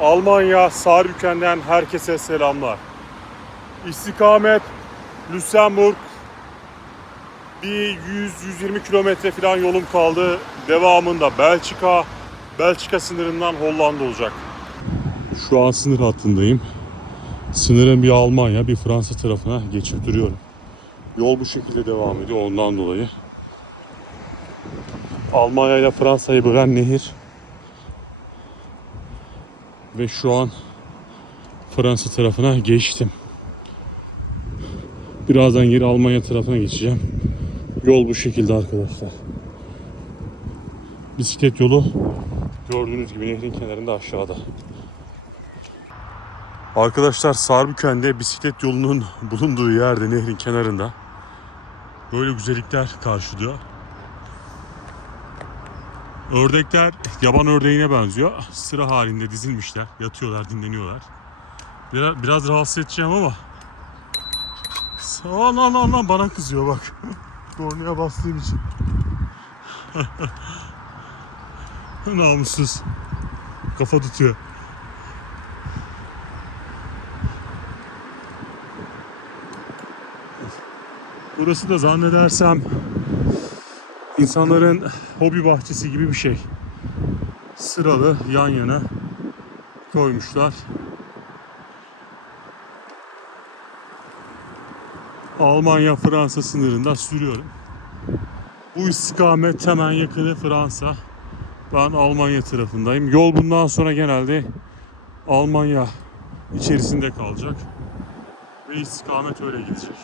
Almanya Saarbrücken'den herkese selamlar. İstikamet Lüsemburg bir 100-120 kilometre falan yolum kaldı. Devamında Belçika, Belçika sınırından Hollanda olacak. Şu an sınır hattındayım. Sınırın bir Almanya bir Fransa tarafına geçip duruyorum. Yol bu şekilde devam ediyor ondan dolayı. Almanya ile Fransa'yı bölen nehir. Ve şu an Fransa tarafına geçtim. Birazdan geri Almanya tarafına geçeceğim. Yol bu şekilde arkadaşlar. Bisiklet yolu gördüğünüz gibi nehrin kenarında aşağıda. Arkadaşlar Sarbükent'te bisiklet yolunun bulunduğu yerde nehrin kenarında böyle güzellikler karşılıyor. Ördekler yaban ördeğine benziyor. Sıra halinde dizilmişler. Yatıyorlar, dinleniyorlar. Biraz, biraz rahatsız edeceğim ama Aman aman aman bana kızıyor bak. Kornaya bastığım için. Namussuz. Kafa tutuyor. Burası da zannedersem insanların hobi bahçesi gibi bir şey. Sıralı yan yana koymuşlar. Almanya Fransa sınırında sürüyorum. Bu istikamet hemen yakını Fransa. Ben Almanya tarafındayım. Yol bundan sonra genelde Almanya içerisinde kalacak. Ve istikamet öyle gidecek.